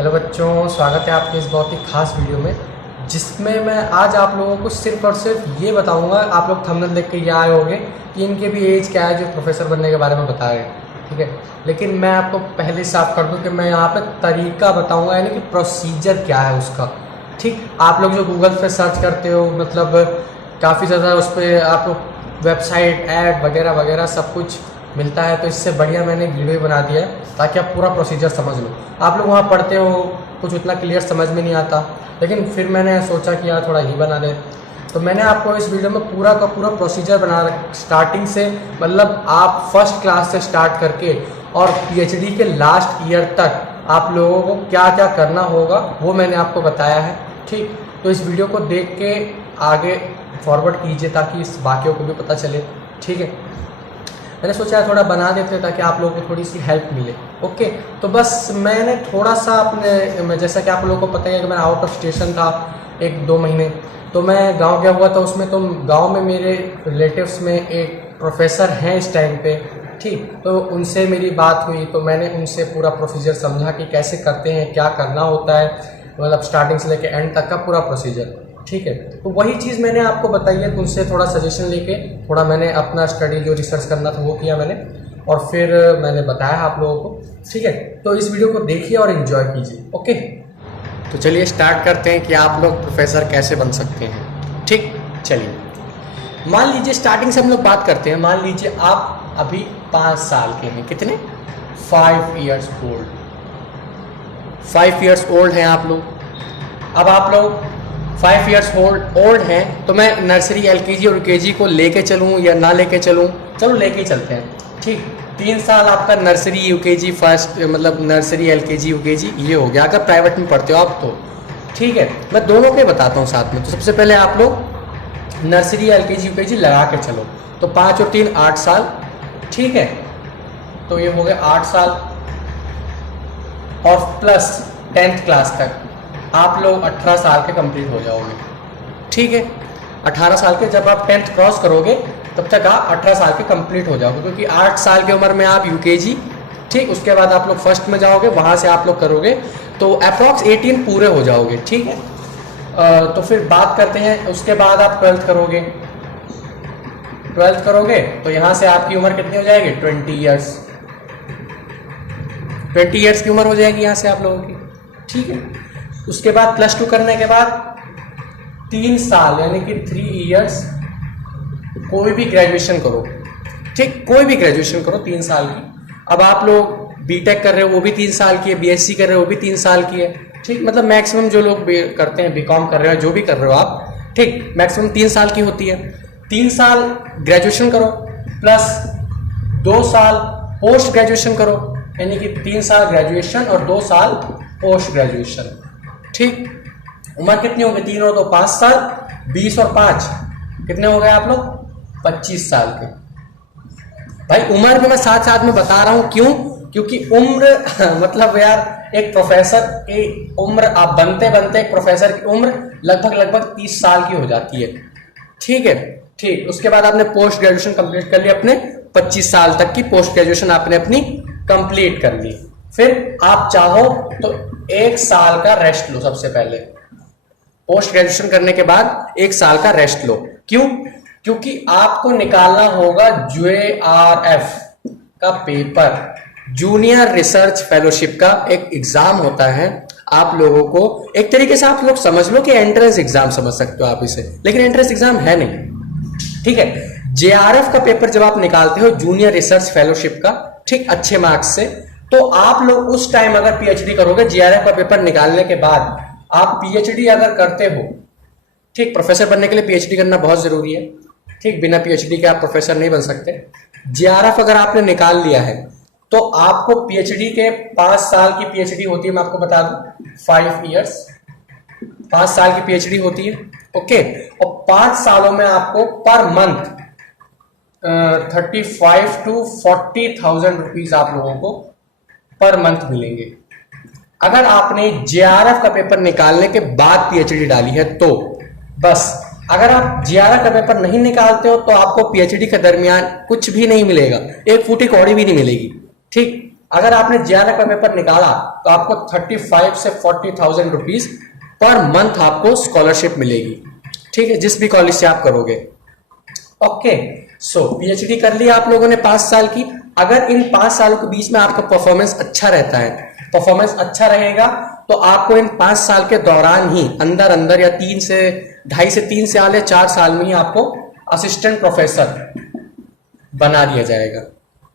Hello बच्चों, स्वागत है आपके इस बहुत ही खास वीडियो में जिसमें मैं आज आप लोगों को सिर्फ और सिर्फ ये बताऊंगा। आप लोग थंबनेल देख के ये आए होंगे कि इनके भी एज क्या है जो प्रोफेसर बनने के बारे में बता रहे हैं, ठीक है। लेकिन मैं आपको पहले साफ कर दूं कि मैं यहाँ पे तरीका बताऊंगा, यानी कि प्रोसीजर क्या है उसका, ठीक। आप लोग जो गूगल पे सर्च करते हो, मतलब काफ़ी ज़्यादा उस पर आपको वेबसाइट ऐड वगैरह वगैरह सब कुछ मिलता है, तो इससे बढ़िया मैंने वीडियो बना दिया है ताकि आप पूरा प्रोसीजर समझ लो। आप लोग वहाँ पढ़ते हो, कुछ उतना क्लियर समझ में नहीं आता, लेकिन फिर मैंने सोचा कि यार थोड़ा ही बना दे, तो मैंने आपको इस वीडियो में पूरा का पूरा प्रोसीजर बना स्टार्टिंग से, मतलब आप फर्स्ट क्लास से स्टार्ट करके और पीएचडी के लास्ट ईयर तक आप लोगों को क्या क्या करना होगा वो मैंने आपको बताया है, ठीक। तो इस वीडियो को देख के आगे फॉरवर्ड कीजिए ताकि इस बाकियों को भी पता चले, ठीक है। मैंने सोचा थोड़ा बना देते ताकि आप लोगों को थोड़ी सी हेल्प मिले, ओके। तो बस मैंने थोड़ा सा अपने, जैसा कि आप लोगों को पता है कि मैं आउट ऑफ स्टेशन था 1-2 महीने, तो मैं गांव गया हुआ था। उसमें तो गांव में मेरे रिलेटिव्स में एक प्रोफेसर हैं इस टाइम पे, ठीक। तो उनसे मेरी बात हुई, तो मैंने उनसे पूरा प्रोसीजर समझा कि कैसे करते हैं, क्या करना होता है, मतलब स्टार्टिंग से लेके एंड तक का पूरा प्रोसीजर, ठीक है। तो वही चीज़ मैंने आपको बताई है, तो उनसे थोड़ा सजेशन लेके थोड़ा मैंने अपना स्टडी जो रिसर्च करना था वो किया मैंने, और फिर मैंने बताया आप लोगों को, ठीक है। तो इस वीडियो को देखिए और एंजॉय कीजिए, ओके। तो चलिए स्टार्ट करते हैं कि आप लोग प्रोफेसर कैसे बन सकते हैं, ठीक। चलिए, मान लीजिए स्टार्टिंग से हम लोग बात करते हैं। मान लीजिए आप अभी 5 साल के हैं, कितने, 5 ईयर्स ओल्ड, 5 ईयर्स ओल्ड हैं आप लोग। अब आप लोग 5 ईयर्स ओल्ड हैं, तो मैं नर्सरी एलकेजी और यूकेजी को लेके चलूँ या ना लेके चलूँ? चलो लेके चलते हैं, ठीक। 3 साल आपका नर्सरी यूकेजी फर्स्ट, मतलब नर्सरी एलकेजी यूकेजी ये हो गया अगर प्राइवेट में पढ़ते हो आप तो, ठीक है। मैं दोनों के बताता हूँ साथ में। तो सबसे पहले आप लोग नर्सरी एलकेजी यूकेजी लगा के चलो, तो 5 और 3 8 साल, ठीक है। तो ये हो गया 8 साल, और प्लस 10th क्लास तक आप लोग 18 साल के कंप्लीट हो जाओगे, ठीक है। 18 साल के जब आप 10th क्रॉस करोगे तब तक आप 18 साल के कंप्लीट हो जाओगे, क्योंकि 8 साल की उम्र में आप यूकेजी, ठीक। उसके बाद आप लोग फर्स्ट में जाओगे, वहाँ से आप लोग करोगे तो अप्रॉक्स 18 पूरे हो जाओगे, ठीक है। तो फिर बात करते हैं, उसके बाद आप 12th करोगे। 12th करोगे तो यहाँ से आपकी उम्र कितनी हो जाएगी, 20 ईयर्स, 20 ईयर्स की उम्र हो जाएगी यहाँ से आप लोगों की, ठीक है। उसके बाद +2 करने के बाद 3 साल यानी कि 3 ईयर्स कोई भी ग्रेजुएशन करो, ठीक। कोई भी ग्रेजुएशन करो 3 साल की। अब आप लोग बीटेक कर रहे हो वो भी 3 साल की है, बीएससी कर रहे हो वो भी 3 साल की है, ठीक। मतलब मैक्सिमम जो लोग करते हैं, बीकॉम कर रहे हो, जो भी कर रहे हो आप, ठीक, मैक्सिमम 3 साल की होती है। 3 साल ग्रेजुएशन करो प्लस 2 साल पोस्ट ग्रेजुएशन करो, यानी कि 3 साल ग्रेजुएशन और 2 साल पोस्ट ग्रेजुएशन, ठीक। उम्र कितनी होगी, 3 और 2 5 साल, 20 और 5 कितने हो गए आप लोग, 25 साल के। भाई उम्र भी मैं साथ साथ में बता रहा हूं, क्यों, क्योंकि उम्र मतलब यार एक प्रोफेसर की उम्र, आप बनते बनते एक प्रोफेसर की उम्र लगभग 30 साल की हो जाती है, ठीक है, ठीक। उसके बाद आपने पोस्ट ग्रेजुएशन कंप्लीट कर ली, अपने 25 साल तक की पोस्ट ग्रेजुएशन आपने अपनी कंप्लीट कर ली। फिर आप चाहो तो 1 साल का रेस्ट लो। सबसे पहले पोस्ट ग्रेजुएशन करने के बाद 1 साल का रेस्ट लो, क्यों, क्योंकि आपको निकालना होगा JRF का पेपर, जूनियर रिसर्च फेलोशिप का एक एग्जाम होता है। आप लोगों को एक तरीके से आप लोग समझ लो कि एंट्रेंस एग्जाम समझ सकते हो आप इसे, लेकिन एंट्रेंस एग्जाम है नहीं, ठीक है। JRF का पेपर जब आप निकालते हो, जूनियर रिसर्च फेलोशिप का, ठीक, अच्छे मार्क्स से, तो आप लोग उस टाइम अगर पीएचडी करोगे, JRF का पेपर निकालने के बाद आप पीएचडी अगर करते हो, ठीक। प्रोफेसर बनने के लिए पीएचडी करना बहुत जरूरी है, ठीक। बिना पीएचडी के आप प्रोफेसर नहीं बन सकते। JRF अगर आपने निकाल लिया है तो आपको पीएचडी के 5 साल की पीएचडी होती है, मैं आपको बता दूं, 5 ईयर्स, 5 साल की पीएचडी होती है, ओके। और 5 सालों में आपको पर मंथ 35 to 40,000 रुपीज आप लोगों को पर मंथ मिलेंगे। अगर आपने JRF का पेपर निकालने के बाद पीएचडी डाली है तो बस। अगर आप JRF का पेपर नहीं निकालते हो तो आपको पीएचडी के दरमियान कुछ भी नहीं मिलेगा, 1 फूटी कौड़ी भी नहीं मिलेगी, ठीक। अगर आपने जेआरएफ का पेपर निकाला तो आपको 35 से 40,000 रुपीज पर मंथ आपको स्कॉलरशिप मिलेगी, ठीक है, जिस भी कॉलेज से आप करोगे। ओके, सो पीएचडी कर लिया आप लोगों ने 5 साल की। अगर इन 5 सालों के बीच में आपका परफॉर्मेंस अच्छा रहता है, परफॉर्मेंस अच्छा रहेगा तो आपको इन 5 साल के दौरान ही अंदर अंदर या 2.5 से 3 साल या 4 साल में ही आपको असिस्टेंट प्रोफेसर बना दिया जाएगा।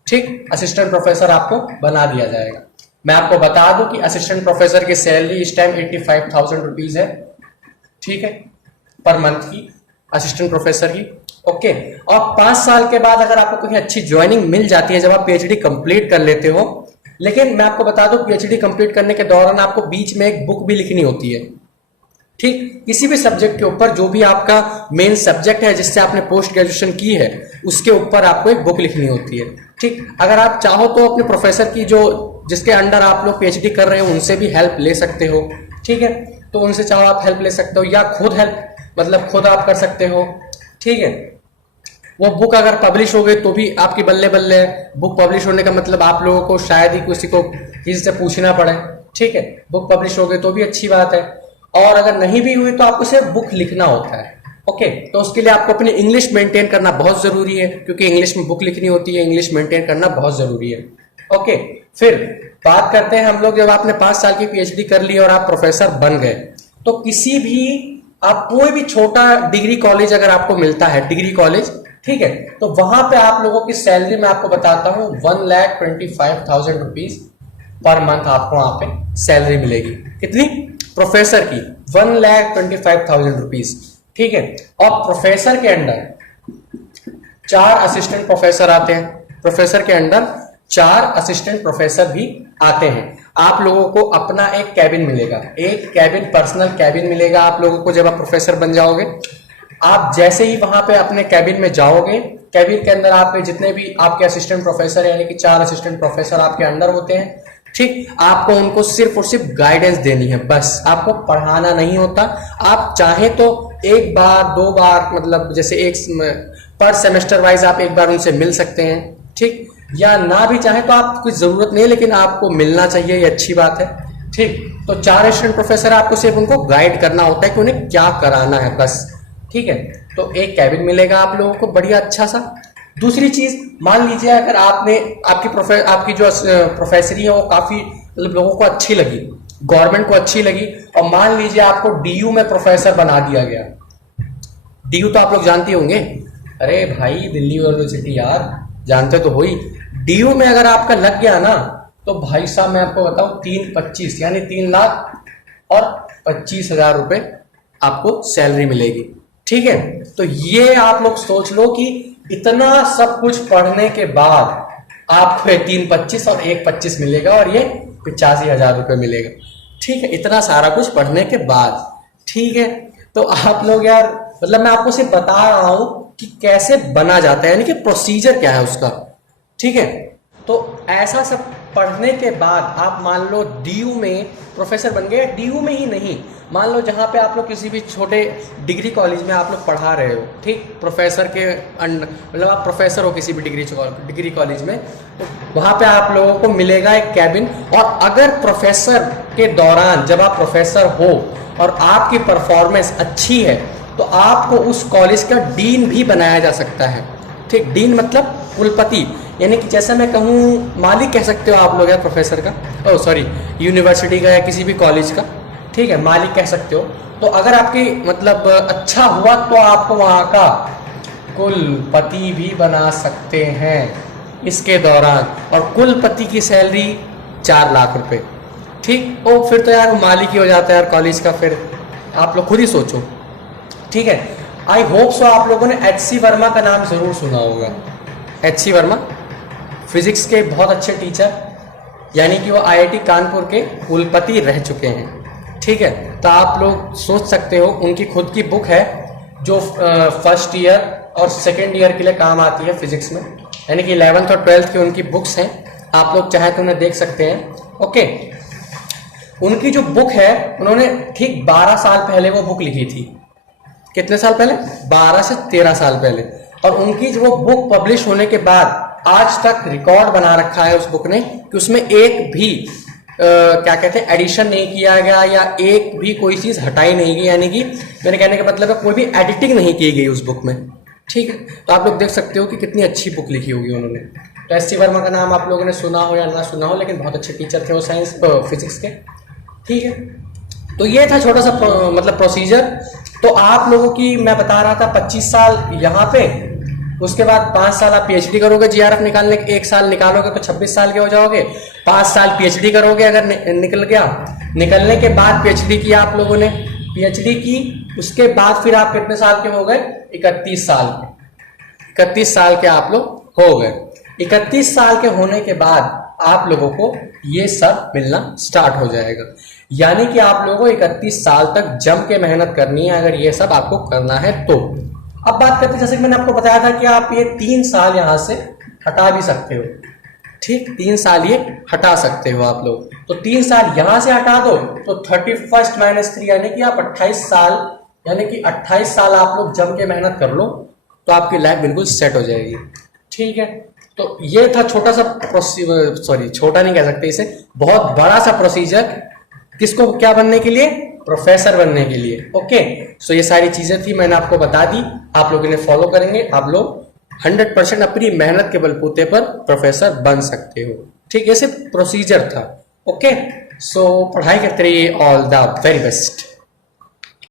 ठीक, असिस्टेंट प्रोफेसर आपको बना दिया जाएगा। मैं आपको बता दूं कि असिस्टेंट प्रोफेसर की सैलरी इस टाइम 85,000 रुपीज है, ठीक है, पर मंथ की असिस्टेंट प्रोफेसर की। ओके, और 5 साल के बाद अगर आपको कहीं अच्छी ज्वाइनिंग मिल जाती है, जब आप पीएचडी कंप्लीट कर लेते हो, लेकिन मैं आपको बता दूं पीएचडी कंप्लीट करने के दौरान आपको बीच में एक बुक भी लिखनी होती है, ठीक, किसी भी सब्जेक्ट के ऊपर, जो भी आपका मेन सब्जेक्ट है जिससे आपने पोस्ट ग्रेजुएशन की है उसके ऊपर आपको एक बुक लिखनी होती है। ठीक, अगर आप चाहो तो अपने प्रोफेसर की जो जिसके अंडर आप लोग पीएचडी कर रहे हो उनसे भी हेल्प ले सकते हो, ठीक है, तो उनसे चाहो आप हेल्प ले सकते हो या खुद हेल्प मतलब खुद आप कर सकते हो, ठीक है। वो बुक अगर पब्लिश हो गई तो भी आपकी बल्ले बल्ले है। बुक पब्लिश होने का मतलब आप लोगों को शायद ही किसी से पूछना पड़े, ठीक है, बुक पब्लिश हो गई तो भी अच्छी बात है। और अगर नहीं भी हुई तो आपको सिर्फ बुक लिखना होता है। ओके, तो उसके लिए आपको अपनी इंग्लिश मेंटेन करना बहुत जरूरी है, क्योंकि इंग्लिश में बुक लिखनी होती है, इंग्लिश मेंटेन करना बहुत जरूरी है। ओके, फिर बात करते हैं हम लोग, जब आपने 5 साल की पीएचडी कर ली और आप प्रोफेसर बन गए तो किसी भी आप कोई भी छोटा डिग्री कॉलेज अगर आपको मिलता है, डिग्री कॉलेज, ठीक है, तो वहां पे आप लोगों की सैलरी मैं आपको बताता हूं 1,25,000 रुपीज पर मंथ आपको वहां पे सैलरी मिलेगी। कितनी? प्रोफेसर की 1,25,000 रुपीज, ठीक है। और प्रोफेसर के अंडर 4 असिस्टेंट प्रोफेसर आते हैं, प्रोफेसर के अंडर 4 असिस्टेंट प्रोफेसर भी आते हैं। आप लोगों को अपना एक कैबिन मिलेगा, एक कैबिन, पर्सनल कैबिन मिलेगा आप लोगों को जब आप प्रोफेसर बन जाओगे। आप जैसे ही वहां पे अपने कैबिन में जाओगे, कैबिन के अंदर आपके जितने भी आपके असिस्टेंट प्रोफेसर यानी कि 4 असिस्टेंट प्रोफेसर आपके अंडर होते हैं, ठीक, आपको उनको सिर्फ और सिर्फ गाइडेंस देनी है, बस आपको पढ़ाना नहीं होता। आप चाहे तो एक बार 2 बार मतलब जैसे एक पर सेमेस्टर वाइज आप एक बार उनसे मिल सकते हैं, ठीक, या ना भी चाहे तो आप कोई जरूरत नहीं है, लेकिन आपको मिलना चाहिए, ये अच्छी बात है, ठीक। तो 4 असिस्टेंट प्रोफेसर आपको सिर्फ उनको गाइड करना होता है कि उन्हें क्या कराना है, बस, ठीक है। तो एक कैबिन मिलेगा आप लोगों को बढ़िया अच्छा सा। दूसरी चीज, मान लीजिए अगर आपकी जो प्रोफेसरी है वो काफी मतलब लोगों को अच्छी लगी, गवर्नमेंट को अच्छी लगी, और मान लीजिए आपको डीयू में प्रोफेसर बना दिया गया। डीयू तो आप लोग जानते होंगे, अरे भाई दिल्ली यूनिवर्सिटी यार, जानते तो हो ही। डीयू में अगर आपका लग गया ना तो भाई साहब मैं आपको बताऊं 3,25 यानी 3,25,000 रुपए आपको सैलरी मिलेगी, ठीक है। तो ये आप लोग सोच लो कि इतना सब कुछ पढ़ने के बाद आपको 3,25 और 1,25 मिलेगा और ये 85,000 रुपए मिलेगा, ठीक है, इतना सारा कुछ पढ़ने के बाद, ठीक है। तो आप लोग यार मतलब मैं आपको सिर्फ बता रहा हूं कि कैसे बना जाता है, यानी कि प्रोसीजर क्या है उसका, ठीक है। तो ऐसा सब पढ़ने के बाद आप मान लो डीयू में प्रोफेसर बन गए। डीयू में ही नहीं, मान लो जहाँ पे आप लोग किसी भी छोटे डिग्री कॉलेज में आप लोग पढ़ा रहे हो, ठीक, प्रोफेसर के मतलब आप प्रोफेसर हो किसी भी डिग्री कॉलेज में, तो वहाँ पे आप लोगों को मिलेगा एक कैबिन। और अगर प्रोफेसर के दौरान जब आप प्रोफेसर हो और आपकी परफॉर्मेंस अच्छी है तो आपको उस कॉलेज का डीन भी बनाया जा सकता है, ठीक। डीन मतलब कुलपति, यानी कि जैसे मैं कहूँ मालिक कह सकते हो आप लोग यार प्रोफेसर का, ओह सॉरी यूनिवर्सिटी का या किसी भी कॉलेज का, ठीक है, मालिक कह सकते हो। तो अगर आपकी मतलब अच्छा हुआ तो आपको वहाँ का कुलपति भी बना सकते हैं इसके दौरान, और कुलपति की सैलरी 4 लाख रुपए, ठीक। ओ फिर तो यार वो मालिक ही हो जाता है यार कॉलेज का, फिर आप लोग खुद ही सोचो, ठीक है। आई होप सो आप लोगों ने HC वर्मा का नाम जरूर सुना होगा। HC वर्मा फिजिक्स के बहुत अच्छे टीचर, यानी कि वो IIT कानपुर के कुलपति रह चुके हैं, ठीक है। तो आप लोग सोच सकते हो, उनकी खुद की बुक है जो फर्स्ट ईयर और सेकेंड ईयर के लिए काम आती है फिजिक्स में, यानी कि 11th और 12th की उनकी बुक्स हैं, आप लोग चाहे तो उन्हें देख सकते हैं, ओके। उनकी जो बुक है उन्होंने ठीक 12 साल पहले वो बुक लिखी थी। कितने साल पहले? 12 से 13 साल पहले। और उनकी जो वो बुक पब्लिश होने के बाद आज तक रिकॉर्ड बना रखा है उस बुक ने कि उसमें एक भी क्या कहते हैं एडिशन नहीं किया गया या एक भी कोई चीज हटाई नहीं गई, यानी कि मेरे कहने का मतलब है कोई भी एडिटिंग नहीं की गई उस बुक में। ठीक है, तो आप लोग देख सकते हो कि कितनी अच्छी बुक लिखी होगी उन्होंने। तो एस सी वर्मा का नाम आप लोगों ने सुना हो या ना सुना हो, लेकिन बहुत अच्छे टीचर थे वो साइंस फिजिक्स के। ठीक है, तो ये था छोटा सा मतलब प्रोसीजर। तो आप लोगों की मैं बता रहा था 25 साल यहाँ पे, उसके बाद 5 साल आप पीएचडी करोगे, जीआरएफ निकालने के 1 साल निकालोगे तो 26 साल के हो जाओगे। 5 साल पीएचडी करोगे अगर निकल गया, निकलने के बाद पीएचडी किया आप लोगों ने, पीएचडी की, उसके बाद फिर आप कितने साल के हो गए? 31 साल के। 31 साल के आप लोग हो गए। 31 साल के होने के बाद आप लोगों को ये सब मिलना स्टार्ट हो जाएगा, यानी कि आप लोगों को 31 साल तक जम के मेहनत करनी है अगर ये सब आपको करना है तो। अब बात करते हैं, जैसे कि मैंने आपको बताया था कि आप ये 3 साल यहां से हटा भी सकते हो। ठीक, 3 साल ये हटा सकते हो आप लोग। तो 3 साल यहां से हटा दो तो 31 - 3 यानी कि आप 28 साल, यानी कि 28 साल आप लोग जम के मेहनत कर लो तो आपकी लाइफ बिल्कुल सेट हो जाएगी। ठीक है, तो ये था छोटा सा सॉरी छोटा नहीं कह सकते इसे, बहुत बड़ा सा प्रोसीजर, किसको क्या बनने के लिए? प्रोफेसर बनने के लिए। ओके, सो ये सारी चीजें थी, मैंने आपको बता दी, आप लोग इन्हें फॉलो करेंगे, आप लोग 100% अपनी मेहनत के बलबूते पर प्रोफेसर बन सकते हो। ठीक, ये सिर्फ प्रोसीजर था। ओके, सो पढ़ाई करते रहिए, ऑल द वेरी बेस्ट।